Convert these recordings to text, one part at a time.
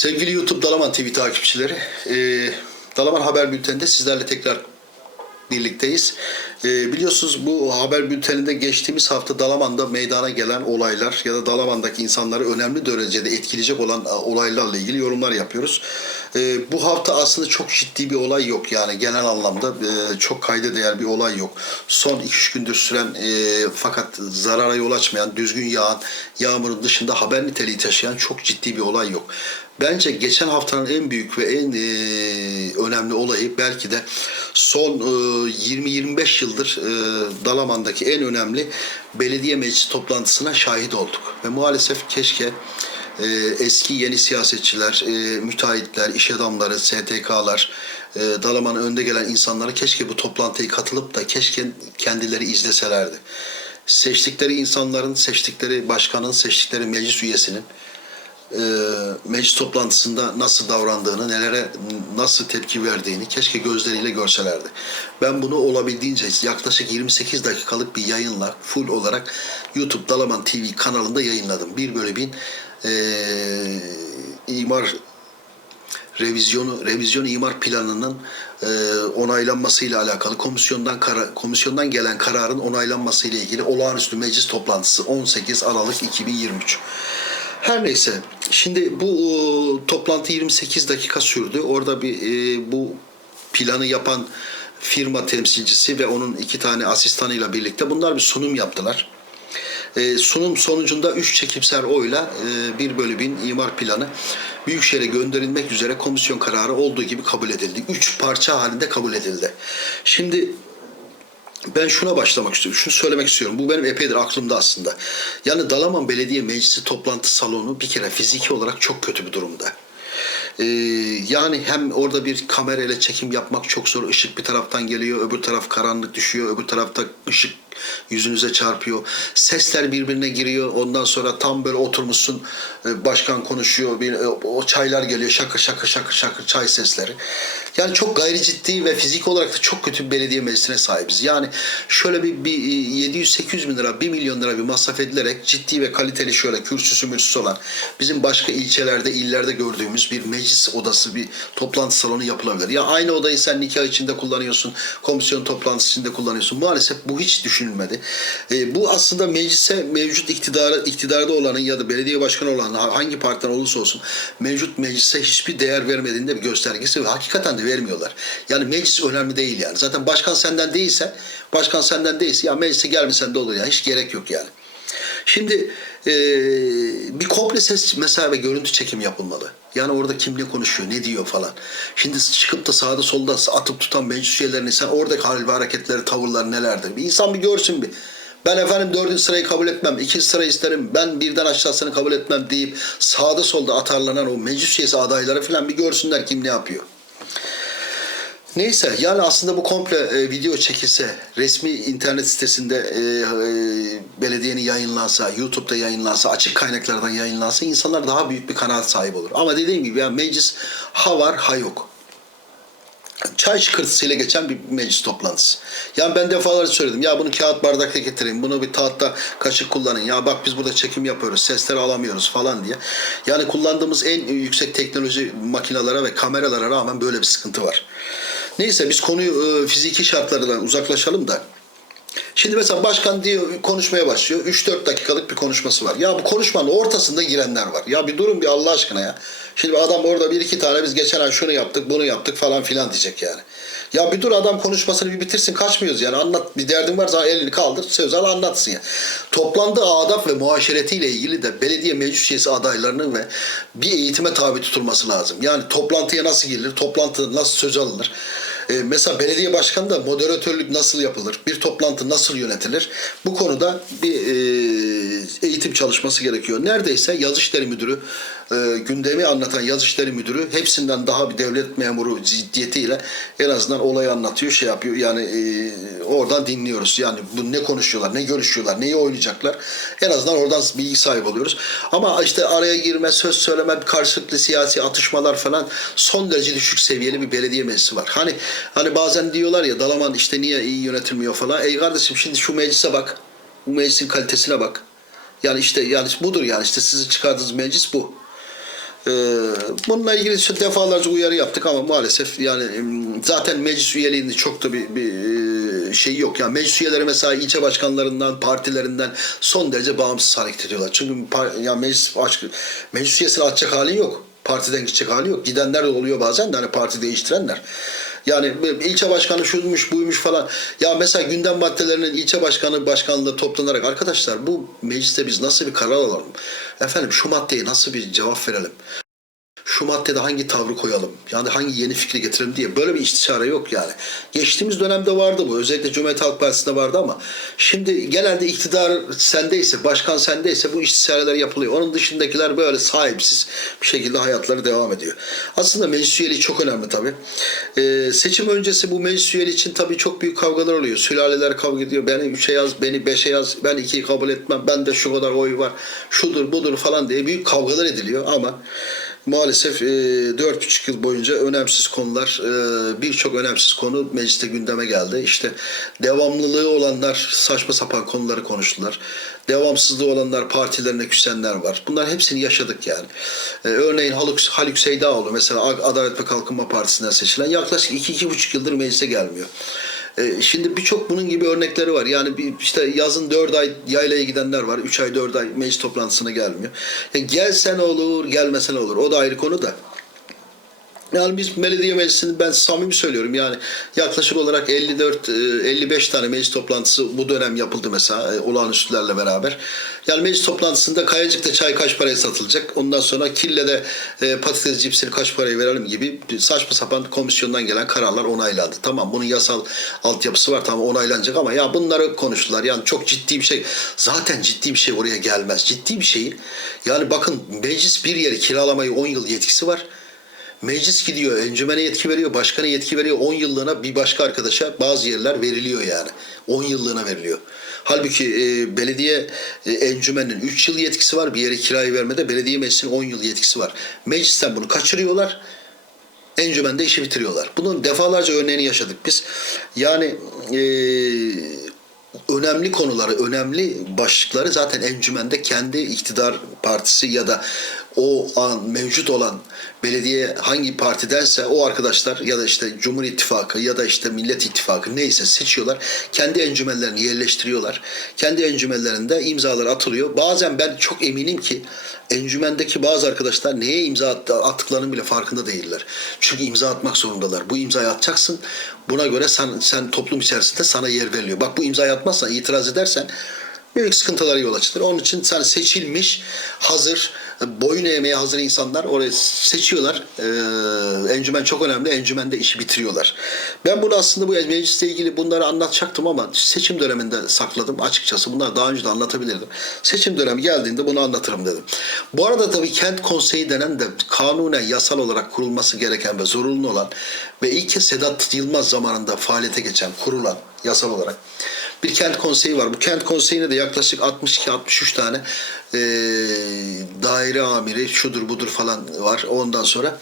Sevgili YouTube Dalaman TV takipçileri, e, Dalaman Haber Bülteni'nde sizlerle tekrar birlikteyiz. E, biliyorsunuz bu haber bülteninde geçtiğimiz hafta Dalaman'da meydana gelen olaylar ya da Dalaman'daki insanları önemli derecede etkileyecek olan e, olaylarla ilgili yorumlar yapıyoruz. E, bu hafta aslında çok ciddi bir olay yok yani genel anlamda e, çok kayda değer bir olay yok. Son 2-3 gündür süren e, fakat zarara yol açmayan, düzgün yağan, yağmurun dışında haber niteliği taşıyan çok ciddi bir olay yok. Bence geçen haftanın en büyük ve en e, önemli olayı belki de son e, 20-25 yıldır e, Dalaman'daki en önemli belediye meclisi toplantısına şahit olduk. Ve maalesef keşke e, eski yeni siyasetçiler, e, müteahhitler, iş adamları, STK'lar, e, Dalaman'ın önde gelen insanları keşke bu toplantıya katılıp da keşke kendileri izleselerdi. Seçtikleri insanların, seçtikleri başkanın, seçtikleri meclis üyesinin e, meclis toplantısında nasıl davrandığını, nelere nasıl tepki verdiğini keşke gözleriyle görselerdi. Ben bunu olabildiğince yaklaşık 28 dakikalık bir yayınla full olarak YouTube Dalaman TV kanalında yayınladım. Bir bölü bin e, imar revizyonu revizyon imar planının e, onaylanmasıyla alakalı komisyondan kara, komisyondan gelen kararın onaylanmasıyla ilgili olağanüstü meclis toplantısı 18 Aralık 2023. Her neyse şimdi bu e, toplantı 28 dakika sürdü. Orada bir e, bu planı yapan firma temsilcisi ve onun iki tane asistanıyla birlikte bunlar bir sunum yaptılar. E, sunum sonucunda 3 çekimser oyla e, 1 bölü 1000 imar planı Büyükşehir'e gönderilmek üzere komisyon kararı olduğu gibi kabul edildi. 3 parça halinde kabul edildi. Şimdi ben şuna başlamak istiyorum. Şunu söylemek istiyorum. Bu benim epeydir aklımda aslında. Yani Dalaman Belediye Meclisi toplantı salonu bir kere fiziki olarak çok kötü bir durumda. Ee, yani hem orada bir kamerayla çekim yapmak çok zor. Işık bir taraftan geliyor, öbür taraf karanlık düşüyor, öbür tarafta ışık yüzünüze çarpıyor. Sesler birbirine giriyor. Ondan sonra tam böyle oturmuşsun, e, başkan konuşuyor, bir, e, o çaylar geliyor, şakır şakır şakır şakır çay sesleri. Yani çok gayri ciddi ve fizik olarak da çok kötü bir belediye meclisine sahibiz. Yani şöyle bir, bir 700-800 bin lira, 1 milyon lira bir masraf edilerek ciddi ve kaliteli şöyle kürsüsü mürsüsü olan bizim başka ilçelerde, illerde gördüğümüz bir meclis odası, bir toplantı salonu yapılabilir. Ya aynı odayı sen nikah içinde kullanıyorsun, komisyon toplantısı içinde kullanıyorsun. Maalesef bu hiç düşünülmedi. E, bu aslında meclise mevcut iktidarı, iktidarda olanın ya da belediye başkanı olanın hangi partiden olursa olsun mevcut meclise hiçbir değer vermediğinde bir göstergesi ve hakikaten de vermiyorlar. Yani meclis önemli değil yani. Zaten başkan senden değilse, başkan senden değilse ya meclise gelmesen de olur ya. Hiç gerek yok yani. Şimdi e, bir komple ses mesela ve görüntü çekim yapılmalı. Yani orada kim ne konuşuyor, ne diyor falan. Şimdi çıkıp da sağda solda atıp tutan meclis üyelerini sen oradaki hal ve hareketleri, tavırları nelerdir? Bir insan bir görsün bir. Ben efendim dördüncü sırayı kabul etmem, ikinci sıra isterim, ben birden aşağısını kabul etmem deyip sağda solda atarlanan o meclis üyesi adayları falan bir görsünler kim ne yapıyor. Neyse yani aslında bu komple e, video çekilse, resmi internet sitesinde e, e, belediyenin yayınlansa, YouTube'da yayınlansa, açık kaynaklardan yayınlansa insanlar daha büyük bir kanaat sahibi olur. Ama dediğim gibi yani meclis ha var ha yok. Çay çıkırtısıyla geçen bir meclis toplantısı. Yani ben defalarca söyledim. Ya bunu kağıt bardakta getirin. Bunu bir tahta kaşık kullanın. Ya bak biz burada çekim yapıyoruz. Sesleri alamıyoruz falan diye. Yani kullandığımız en yüksek teknoloji makinelere ve kameralara rağmen böyle bir sıkıntı var. Neyse biz konuyu e, fiziki şartlardan uzaklaşalım da. Şimdi mesela başkan diyor konuşmaya başlıyor. 3-4 dakikalık bir konuşması var. Ya bu konuşmanın ortasında girenler var. Ya bir durun bir Allah aşkına ya. Şimdi adam orada bir iki tane biz geçen ay şunu yaptık bunu yaptık falan filan diyecek yani. Ya bir dur adam konuşmasını bir bitirsin kaçmıyoruz yani anlat bir derdin varsa elini kaldır söz al anlatsın ya. Toplandığı adab ve muaşeretiyle ilgili de belediye meclis üyesi adaylarının ve bir eğitime tabi tutulması lazım. Yani toplantıya nasıl girilir, toplantıda nasıl söz alınır, ee, mesela belediye başkanı da moderatörlük nasıl yapılır? Bir toplantı nasıl yönetilir? Bu konuda bir e, eğitim çalışması gerekiyor. Neredeyse işleri müdürü, e, gündemi anlatan işleri müdürü hepsinden daha bir devlet memuru ciddiyetiyle en azından olayı anlatıyor, şey yapıyor. Yani e, oradan dinliyoruz. Yani bu ne konuşuyorlar, ne görüşüyorlar, neyi oynayacaklar. En azından oradan bilgi sahibi oluyoruz. Ama işte araya girme, söz söyleme, karşılıklı siyasi atışmalar falan son derece düşük seviyeli bir belediye meclisi var. Hani Hani bazen diyorlar ya Dalaman işte niye iyi yönetilmiyor falan. Ey kardeşim şimdi şu meclise bak. Bu meclisin kalitesine bak. Yani işte yani budur yani işte sizin çıkardığınız meclis bu. Ee, bununla ilgili defalarca uyarı yaptık ama maalesef yani zaten meclis üyeliğinde çok da bir, bir e, şey yok. Yani meclis üyeleri mesela ilçe başkanlarından, partilerinden son derece bağımsız hareket ediyorlar. Çünkü par- ya meclis meclis üyesini açacak hali yok. Partiden gidecek hali yok. Gidenler de oluyor bazen de hani parti değiştirenler. Yani ilçe başkanı şuymuş buymuş falan. Ya mesela gündem maddelerinin ilçe başkanı başkanlığı toplanarak arkadaşlar bu mecliste biz nasıl bir karar alalım? Efendim şu maddeye nasıl bir cevap verelim? Şu maddede hangi tavrı koyalım? Yani hangi yeni fikri getirelim diye böyle bir istişare yok yani. Geçtiğimiz dönemde vardı bu. Özellikle Cumhuriyet Halk Partisi'nde vardı ama şimdi genelde iktidar sendeyse, başkan sendeyse bu istişareler yapılıyor. Onun dışındakiler böyle sahipsiz bir şekilde hayatları devam ediyor. Aslında meclis üyeliği çok önemli tabii. Ee, seçim öncesi bu meclis üyeliği için tabii çok büyük kavgalar oluyor. Sülaleler kavga ediyor. Beni 3'e yaz, beni 5'e yaz, ben 2'yi kabul etmem, ben de şu kadar oy var, şudur budur falan diye büyük kavgalar ediliyor ama maalesef e, dört buçuk yıl boyunca önemsiz konular, e, birçok önemsiz konu mecliste gündeme geldi. İşte devamlılığı olanlar saçma sapan konuları konuştular. Devamsızlığı olanlar partilerine küsenler var. Bunların hepsini yaşadık yani. E, örneğin Haluk, Haluk Seydaoğlu mesela Adalet ve Kalkınma Partisi'nden seçilen yaklaşık iki, iki buçuk yıldır meclise gelmiyor. E, Şimdi birçok bunun gibi örnekleri var. Yani bir işte yazın 4 ay yaylaya gidenler var. 3 ay 4 ay meclis toplantısına gelmiyor. Yani gelsen olur, gelmesen olur. O da ayrı konu da. Yani biz belediye meclisini ben samimi söylüyorum yani yaklaşık olarak 54 e, 55 tane meclis toplantısı bu dönem yapıldı mesela e, olağanüstülerle beraber. Yani meclis toplantısında Kayacık'ta çay kaç paraya satılacak? Ondan sonra Kille'de e, patates cipsini kaç paraya verelim gibi saçma sapan komisyondan gelen kararlar onaylandı. Tamam bunun yasal altyapısı var tamam onaylanacak ama ya bunları konuştular. Yani çok ciddi bir şey. Zaten ciddi bir şey oraya gelmez. Ciddi bir şeyi yani bakın meclis bir yeri kiralamayı 10 yıl yetkisi var. Meclis gidiyor, encümene yetki veriyor, başkana yetki veriyor. 10 yıllığına bir başka arkadaşa bazı yerler veriliyor yani. 10 yıllığına veriliyor. Halbuki e, belediye e, encümeninin 3 yıl yetkisi var. Bir yere kirayı vermede belediye meclisinin 10 yıl yetkisi var. Meclisten bunu kaçırıyorlar. Encümende işi bitiriyorlar. Bunun defalarca örneğini yaşadık biz. Yani e, önemli konuları, önemli başlıkları zaten encümende kendi iktidar partisi ya da o an mevcut olan belediye hangi partidense o arkadaşlar ya da işte Cumhur İttifakı ya da işte Millet İttifakı neyse seçiyorlar. Kendi encümenlerini yerleştiriyorlar. Kendi encümenlerinde imzalar atılıyor. Bazen ben çok eminim ki encümendeki bazı arkadaşlar neye imza attı- attıklarının bile farkında değiller. Çünkü imza atmak zorundalar. Bu imzayı atacaksın. Buna göre sen, sen toplum içerisinde sana yer veriliyor. Bak bu imzayı atmazsan, itiraz edersen büyük sıkıntılara yol açılır. Onun için sen seçilmiş, hazır, boyun eğmeye hazır insanlar oraya seçiyorlar. Ee, encümen çok önemli. Encümende işi bitiriyorlar. Ben bunu aslında bu meclisle ilgili bunları anlatacaktım ama seçim döneminde sakladım açıkçası. Bunları daha önce de anlatabilirdim. Seçim dönemi geldiğinde bunu anlatırım dedim. Bu arada tabii kent konseyi denen de kanunen yasal olarak kurulması gereken ve zorunlu olan ve ilk kez Sedat Yılmaz zamanında faaliyete geçen, kurulan yasal olarak bir kent konseyi var. Bu kent konseyine de yaklaşık 62-63 tane e, daire amiri şudur budur falan var ondan sonra.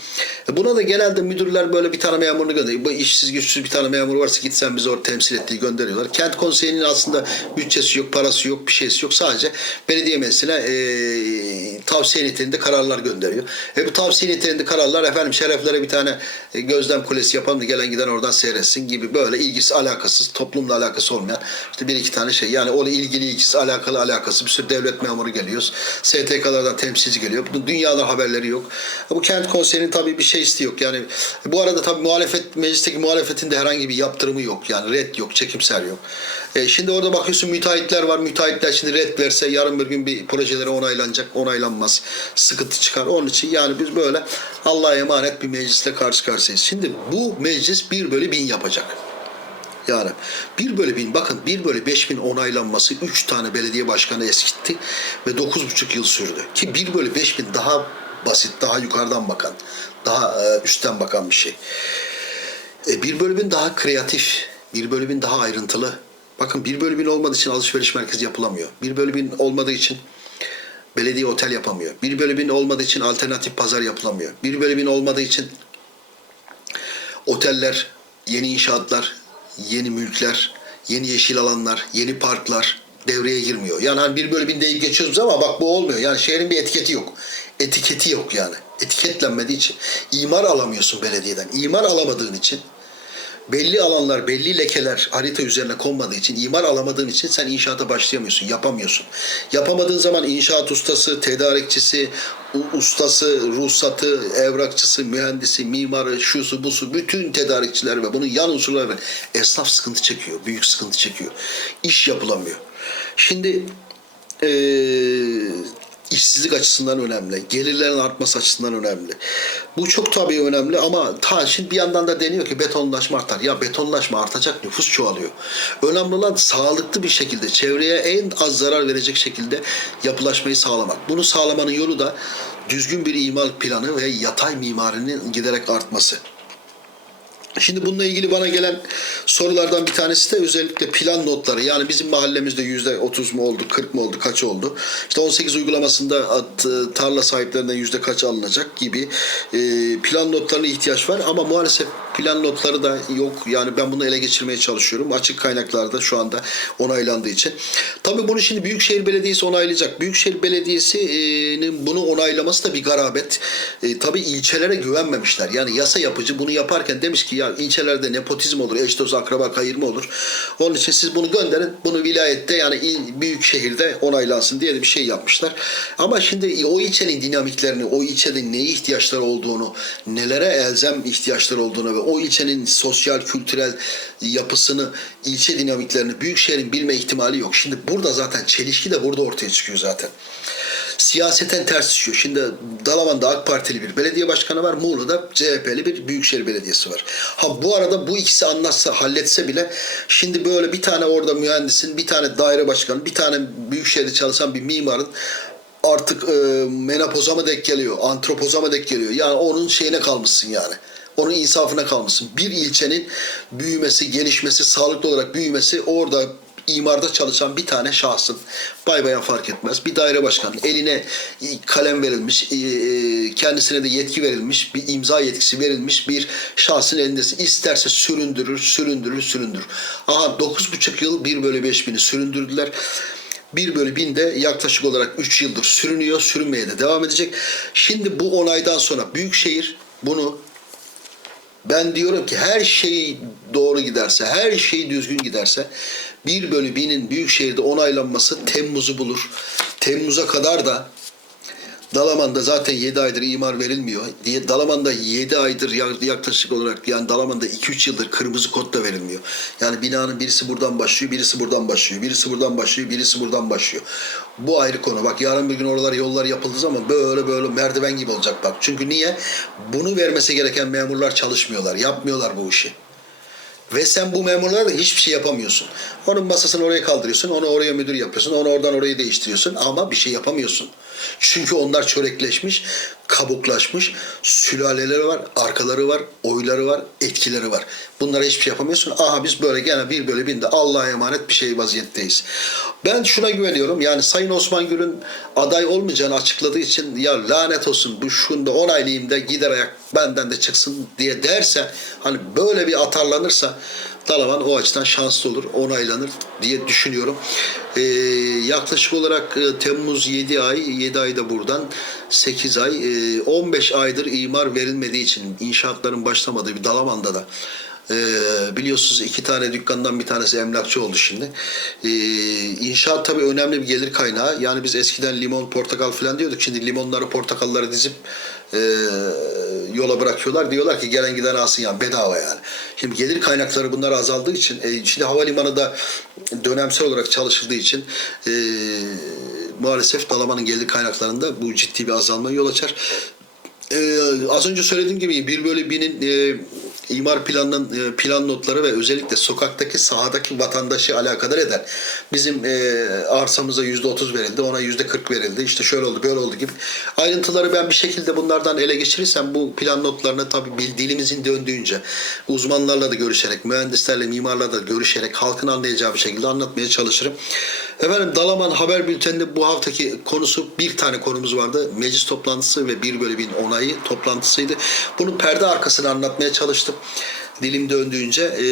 E, Buna da genelde müdürler böyle bir tane memurunu gönderiyor. Bu işsiz güçsüz bir tane memur varsa git sen bizi orada temsil ettiği gönderiyorlar. Kent konseyinin aslında bütçesi yok, parası yok, bir şeysi yok. Sadece belediye meclisine e, tavsiye niteliğinde kararlar gönderiyor. E bu tavsiye niteliğinde kararlar efendim şereflere bir tane e, gözlem kulesi yapalım da gelen giden oradan seyretsin gibi böyle ilgisi alakasız, toplumla alakası olmayan işte bir iki tane şey. Yani o ilgili ilgisi alakalı alakası bir sürü devlet memuru geliyor. STK'lardan temsilci geliyor. Bunun dünyadan haberleri yok. Bu kent konseyinin tabii bir şeysi yok. Yani bu arada tabii muhalefet meclisteki muhalefetin de herhangi bir yaptırımı yok. Yani red yok, çekimser yok. E, şimdi orada bakıyorsun müteahhitler var. Müteahhitler şimdi red verse yarın bir gün bir projeleri onaylanacak, onaylanmaz. Sıkıntı çıkar. Onun için yani biz böyle Allah'a emanet bir meclisle karşı karşıyayız. Şimdi bu meclis bir bölü bin yapacak. Yani bir bölü bin bakın bir bölü beş bin onaylanması üç tane belediye başkanı eskitti ve dokuz buçuk yıl sürdü. Ki bir bölü beş bin daha basit, daha yukarıdan bakan, daha e, üstten bakan bir şey. E, bir bölü bin daha kreatif, bir bölü bin daha ayrıntılı. Bakın bir bölü bin olmadığı için alışveriş merkezi yapılamıyor. Bir bölü bin olmadığı için belediye otel yapamıyor. Bir bölü bin olmadığı için alternatif pazar yapılamıyor. Bir bölü bin olmadığı için oteller, yeni inşaatlar, yeni mülkler, yeni yeşil alanlar, yeni parklar, devreye girmiyor. Yani hani bir bölü bin deyip geçiyoruz ama bak bu olmuyor. Yani şehrin bir etiketi yok. Etiketi yok yani. Etiketlenmediği için. imar alamıyorsun belediyeden. İmar alamadığın için belli alanlar, belli lekeler harita üzerine konmadığı için, imar alamadığın için sen inşaata başlayamıyorsun, yapamıyorsun. Yapamadığın zaman inşaat ustası, tedarikçisi, ustası, ruhsatı, evrakçısı, mühendisi, mimarı, şusu, busu, bütün tedarikçiler ve bunun yan unsurları var. Esnaf sıkıntı çekiyor, büyük sıkıntı çekiyor. İş yapılamıyor. Şimdi eee işsizlik açısından önemli. Gelirlerin artması açısından önemli. Bu çok tabii önemli ama ta şimdi bir yandan da deniyor ki betonlaşma artar. Ya betonlaşma artacak nüfus çoğalıyor. Önemli olan sağlıklı bir şekilde çevreye en az zarar verecek şekilde yapılaşmayı sağlamak. Bunu sağlamanın yolu da düzgün bir imar planı ve yatay mimarinin giderek artması. Şimdi bununla ilgili bana gelen sorulardan bir tanesi de özellikle plan notları. Yani bizim mahallemizde yüzde 30 mu oldu, 40 mı oldu, kaç oldu? İşte 18 uygulamasında at- e, tarla sahiplerinden yüzde kaç alınacak gibi e, plan notlarına ihtiyaç var. Ama maalesef plan notları da yok. Yani ben bunu ele geçirmeye çalışıyorum. Açık kaynaklarda şu anda onaylandığı için. Tabii bunu şimdi Büyükşehir Belediyesi onaylayacak. Büyükşehir Belediyesi'nin bunu onaylaması da bir garabet. E, tabii ilçelere güvenmemişler. Yani yasa yapıcı bunu yaparken demiş ki ya ilçelerde nepotizm olur, eş dost akraba kayırma olur. Onun için siz bunu gönderin. Bunu vilayette yani il, büyük şehirde onaylansın diye bir şey yapmışlar. Ama şimdi o ilçenin dinamiklerini, o ilçede neye ihtiyaçları olduğunu, nelere elzem ihtiyaçları olduğunu ve o ilçenin sosyal, kültürel yapısını, ilçe dinamiklerini büyük şehrin bilme ihtimali yok. Şimdi burada zaten çelişki de burada ortaya çıkıyor zaten siyaseten ters düşüyor. Şimdi Dalaman'da AK Partili bir belediye başkanı var. Muğla'da CHP'li bir büyükşehir belediyesi var. Ha bu arada bu ikisi anlatsa, halletse bile şimdi böyle bir tane orada mühendisin, bir tane daire başkanı, bir tane büyükşehirde çalışan bir mimarın artık e, menopoza mı denk geliyor, antropoza mı denk geliyor? Yani onun şeyine kalmışsın yani. Onun insafına kalmışsın. Bir ilçenin büyümesi, gelişmesi, sağlıklı olarak büyümesi orada imarda çalışan bir tane şahsın bay bayan fark etmez. Bir daire başkanının eline kalem verilmiş, e, e, kendisine de yetki verilmiş, bir imza yetkisi verilmiş bir şahsın elindesin. İsterse süründürür, süründürür, süründürür. Aha 9,5 yıl 1 bölü 5 bini süründürdüler. 1 bölü 1000 de yaklaşık olarak 3 yıldır sürünüyor, sürünmeye de devam edecek. Şimdi bu onaydan sonra Büyükşehir bunu ben diyorum ki her şey doğru giderse, her şey düzgün giderse 1 bölü 1000'in Büyükşehir'de onaylanması Temmuz'u bulur. Temmuz'a kadar da Dalaman'da zaten 7 aydır imar verilmiyor. diye Dalaman'da 7 aydır ya- yaklaşık olarak yani Dalaman'da 2-3 yıldır kırmızı kod da verilmiyor. Yani binanın birisi buradan başlıyor, birisi buradan başlıyor, birisi buradan başlıyor, birisi buradan başlıyor. Bu ayrı konu. Bak yarın bir gün oralar yollar yapıldığı zaman böyle böyle merdiven gibi olacak bak. Çünkü niye? Bunu vermesi gereken memurlar çalışmıyorlar, yapmıyorlar bu işi. Ve sen bu memurlara da hiçbir şey yapamıyorsun. Onun masasını oraya kaldırıyorsun, onu oraya müdür yapıyorsun, onu oradan orayı değiştiriyorsun ama bir şey yapamıyorsun. Çünkü onlar çörekleşmiş, kabuklaşmış, sülaleleri var, arkaları var, oyları var, etkileri var. Bunlara hiçbir şey yapamıyorsun. Aha biz böyle gene bir böyle binde Allah'a emanet bir şey vaziyetteyiz. Ben şuna güveniyorum. Yani Sayın Osman Gül'ün aday olmayacağını açıkladığı için ya lanet olsun bu şunda onaylayayım da gider ayak benden de çıksın diye derse hani böyle bir atarlanırsa Dalaman o açıdan şanslı olur, onaylanır diye düşünüyorum. Ee, yaklaşık olarak e, Temmuz 7 ay, 7 ayda buradan 8 ay, e, 15 aydır imar verilmediği için inşaatların başlamadığı bir Dalaman'da da ee, biliyorsunuz iki tane dükkandan bir tanesi emlakçı oldu şimdi. Ee, inşaat tabii önemli bir gelir kaynağı. Yani biz eskiden limon, portakal falan diyorduk. Şimdi limonları, portakalları dizip e, yola bırakıyorlar. Diyorlar ki gelen giden alsın yani bedava yani. Şimdi gelir kaynakları bunlar azaldığı için e, şimdi havalimanı da dönemsel olarak çalışıldığı için e, maalesef Dalaman'ın gelir kaynaklarında bu ciddi bir azalmaya yol açar. Ee, az önce söylediğim gibi 1 bölü 1000'in e, imar planının e, plan notları ve özellikle sokaktaki sahadaki vatandaşı alakadar eden bizim e, arsamıza %30 verildi ona %40 verildi işte şöyle oldu böyle oldu gibi ayrıntıları ben bir şekilde bunlardan ele geçirirsem bu plan notlarını tabii bil- dilimizin döndüğünce uzmanlarla da görüşerek mühendislerle mimarlarla da görüşerek halkın anlayacağı bir şekilde anlatmaya çalışırım. Efendim Dalaman Haber Bülteni'nde bu haftaki konusu bir tane konumuz vardı. Meclis toplantısı ve 1 bölü 1000 onayı toplantısıydı. Bunun perde arkasını anlatmaya çalıştım. Dilim döndüğünce e,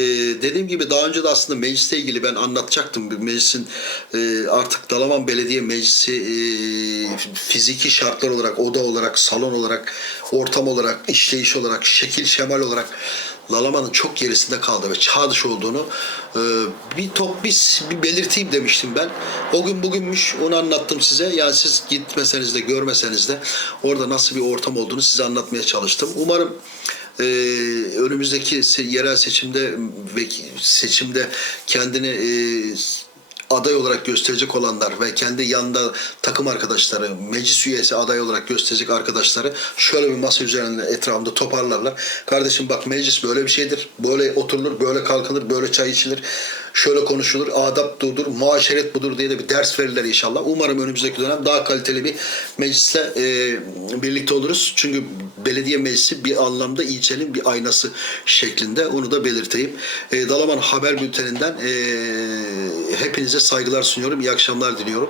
dediğim gibi daha önce de aslında meclisle ilgili ben anlatacaktım. Bir Meclisin e, artık Dalaman Belediye Meclisi e, fiziki şartlar olarak, oda olarak, salon olarak, ortam olarak, işleyiş olarak, şekil şemal olarak Dalaman'ın çok gerisinde kaldı ve çağ dışı olduğunu e, bir top biz bir belirteyim demiştim ben. O gün bugünmüş onu anlattım size. Yani siz gitmeseniz de görmeseniz de orada nasıl bir ortam olduğunu size anlatmaya çalıştım. Umarım e, önümüzdeki yerel seçimde ve seçimde kendini e, aday olarak gösterecek olanlar ve kendi yanında takım arkadaşları, meclis üyesi aday olarak gösterecek arkadaşları şöyle bir masa üzerinde etrafında toparlarlar. Kardeşim bak meclis böyle bir şeydir. Böyle oturulur, böyle kalkılır, böyle çay içilir. Şöyle konuşulur, adap budur, muaşeret budur diye de bir ders verirler inşallah. Umarım önümüzdeki dönem daha kaliteli bir meclisle e, birlikte oluruz. Çünkü belediye meclisi bir anlamda ilçenin bir aynası şeklinde. Onu da belirteyim. E, Dalaman Haber Bülteni'nden e, hepinize saygılar sunuyorum. İyi akşamlar diliyorum.